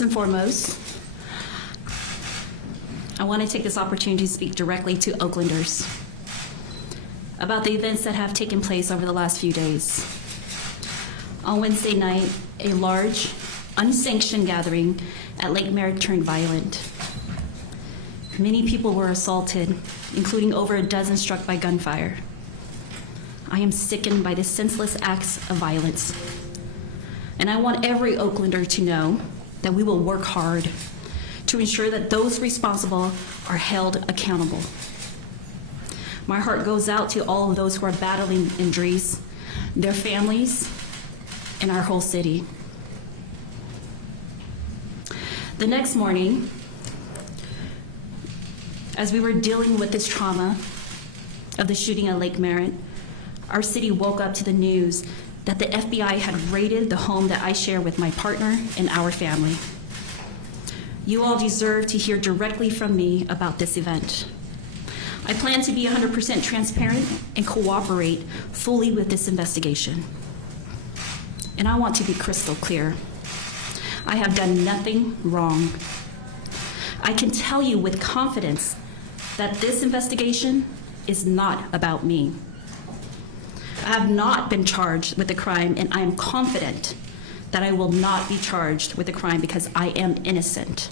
and foremost, I want to take this opportunity to speak directly to Oaklanders about the events that have taken place over the last few days. On Wednesday night, a large, unsanctioned gathering at Lake Merritt turned violent. Many people were assaulted, including over a dozen struck by gunfire. I am sickened by the senseless acts of violence. And I want every Oaklander to know that we will work hard to ensure that those responsible are held accountable. My heart goes out to all of those who are battling injuries, their families, and our whole city. The next morning, as we were dealing with this trauma of the shooting at Lake Merritt, our city woke up to the news that the FBI had raided the home that I share with my partner and our family. You all deserve to hear directly from me about this event. I plan to be 100% transparent and cooperate fully with this investigation. And I want to be crystal clear. I have done nothing wrong. I can tell you with confidence that this investigation is not about me. I have not been charged with a crime, and I am confident that I will not be charged with a crime because I am innocent.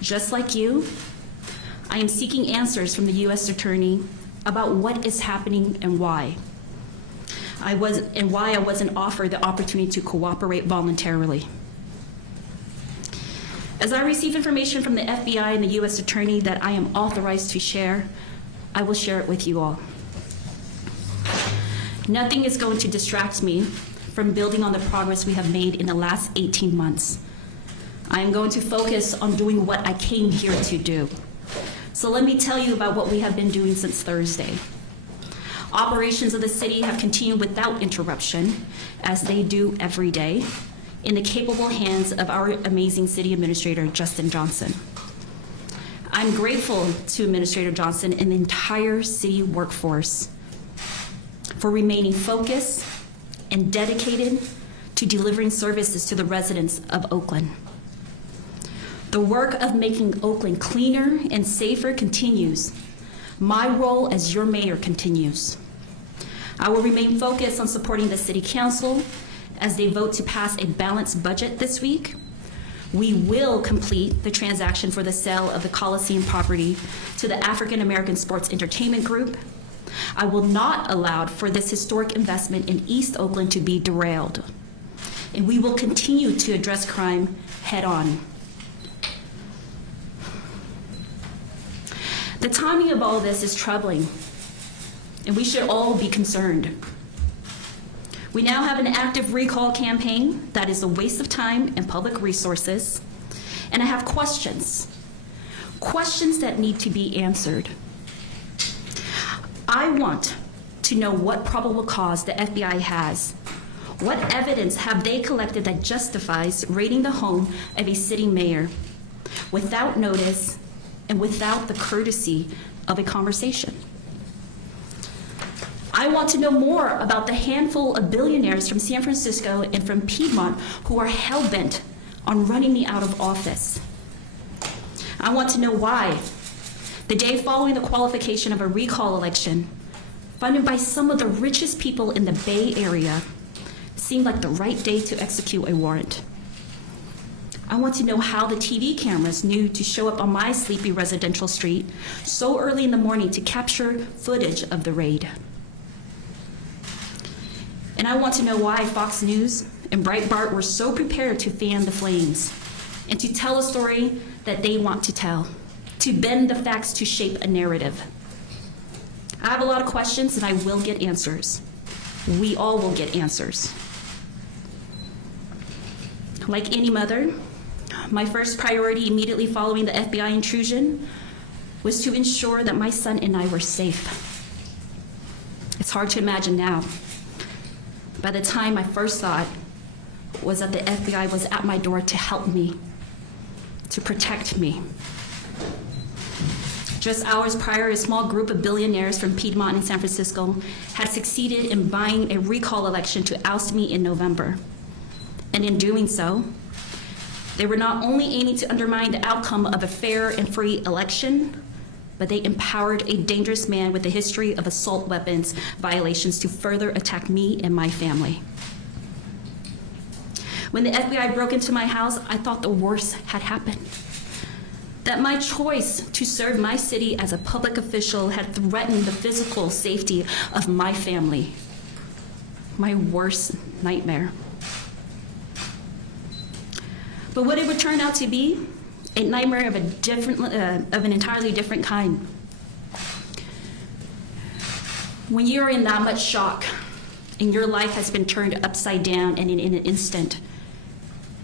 Just like you, I am seeking answers from the U.S. Attorney about what is happening and why. Why I wasn't offered the opportunity to cooperate voluntarily. As I receive information from the FBI and the U.S. Attorney that I am authorized to share, I will share it with you all. Nothing is going to distract me from building on the progress we have made in the last 18 months. I am going to focus on doing what I came here to do. So let me tell you about what we have been doing since Thursday. Operations of the city have continued without interruption, as they do every day, in the capable hands of our amazing city administrator, Justin Johnson. I'm grateful to Administrator Johnson and the entire city workforce for remaining focused and dedicated to delivering services to the residents of Oakland. The work of making Oakland cleaner and safer continues. My role as your mayor continues. I will remain focused on supporting the City Council as they vote to pass a balanced budget this week. We will complete the transaction for the sale of the Coliseum property to the African American Sports Entertainment Group. I will not allow for this historic investment in East Oakland to be derailed. And we will continue to address crime head on. The timing of all this is troubling, and we should all be concerned. We now have an active recall campaign that is a waste of time and public resources, and I have questions that need to be answered. I want to know what probable cause the FBI has. What evidence have they collected that justifies raiding the home of a sitting mayor without notice and without the courtesy of a conversation? I want to know more about the handful of billionaires from San Francisco and from Piedmont who are hell-bent on running me out of office. I want to know why, the day following the qualification of a recall election, funded by some of the richest people in the Bay Area, seemed like the right day to execute a warrant. I want to know how the TV cameras knew to show up on my sleepy residential street so early in the morning to capture footage of the raid. And I want to know why Fox News and Breitbart were so prepared to fan the flames and to tell a story that they want to tell, to bend the facts to shape a narrative. I have a lot of questions and I will get answers. We all will get answers. Like any mother, my first priority immediately following the FBI intrusion was to ensure that my son and I were safe. It's hard to imagine now. By the time my first thought was that the FBI was at my door to help me, to protect me. Just hours prior, a small group of billionaires from Piedmont and San Francisco had succeeded in buying a recall election to oust me in November. And in doing so, They were not only aiming to undermine the outcome of a fair and free election, but they empowered a dangerous man with a history of assault weapons violations to further attack me and my family. When the FBI broke into my house, I thought the worst had happened. That my choice to serve my city as a public official had threatened the physical safety of my family. My worst nightmare. But what it would turn out to be, a nightmare of an entirely different kind. When you're in that much shock and your life has been turned upside down and in an instant,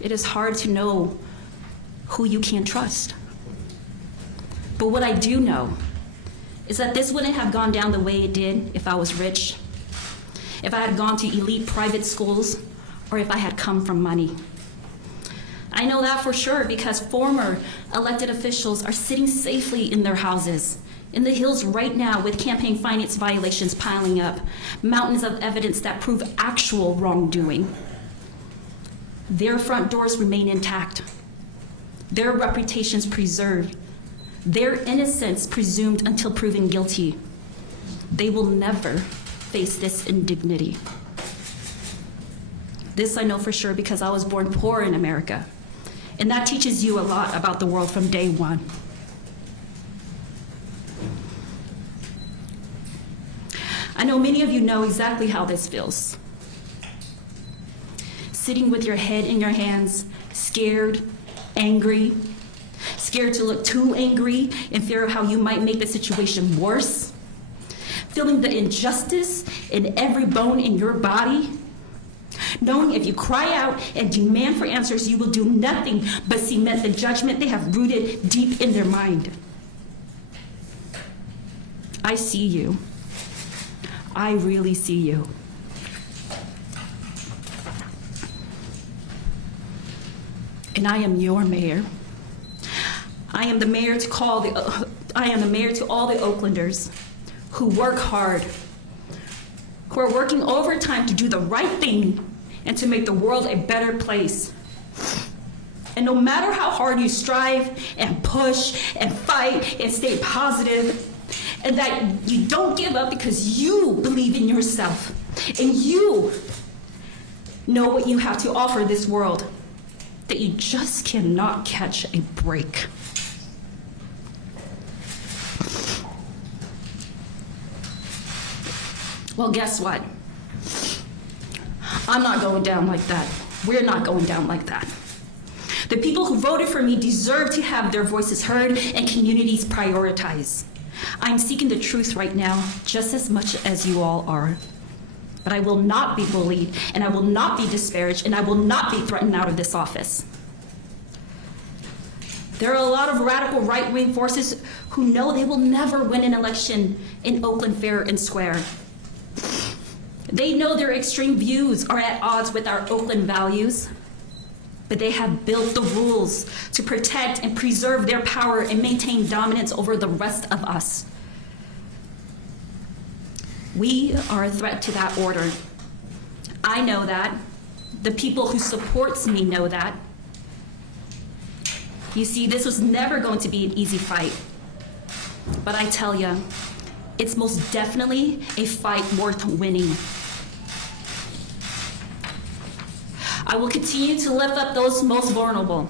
it is hard to know who you can trust. But what I do know is that this wouldn't have gone down the way it did if I was rich, if I had gone to elite private schools, or if I had come from money. I know that for sure because former elected officials are sitting safely in their houses, in the hills right now with campaign finance violations piling up, mountains of evidence that prove actual wrongdoing. Their front doors remain intact, their reputations preserved, their innocence presumed until proven guilty. They will never face this indignity. This I know for sure because I was born poor in America, and that teaches you a lot about the world from day one. I know many of you know exactly how this feels. Sitting with your head in your hands, scared, angry, scared to look too angry in fear of how you might make the situation worse, feeling the injustice in every bone in your body, knowing if you cry out and demand for answers, you will do nothing but cement the judgment they have rooted deep in their mind. I see you. I really see you. And I am your mayor. I am the mayor to all the Oaklanders who work hard, who are working overtime to do the right thing and to make the world a better place. And no matter how hard you strive and push and fight and stay positive, and that you don't give up because you believe in yourself and you know what you have to offer this world, that you just cannot catch a break. Well, guess what? I'm not going down like that. We're not going down like that. The people who voted for me deserve to have their voices heard and communities prioritized. I'm seeking the truth right now just as much as you all are. But I will not be bullied, and I will not be disparaged, and I will not be threatened out of this office. There are a lot of radical right-wing forces who know they will never win an election in Oakland fair and square. They know their extreme views are at odds with our Oakland values, but they have built the rules to protect and preserve their power and maintain dominance over the rest of us. We are a threat to that order. I know that. The people who supports me know that. You see, this was never going to be an easy fight. But I tell you, it's most definitely a fight worth winning. I will continue to lift up those most vulnerable,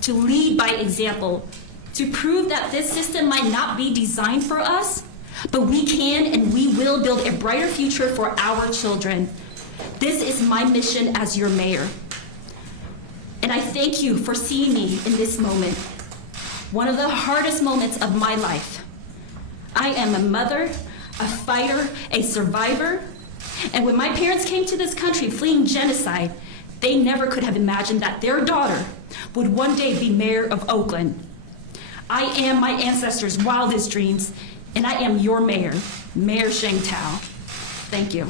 to lead by example, to prove that this system might not be designed for us, but we can and we will build a brighter future for our children. This is my mission as your mayor. And I thank you for seeing me in this moment, one of the hardest moments of my life. I am a mother, a fighter, a survivor, and when my parents came to this country fleeing genocide, they never could have imagined that their daughter would one day be mayor of Oakland. I am my ancestors' wildest dreams, and I am your mayor, Mayor Sheng Thao. Thank you.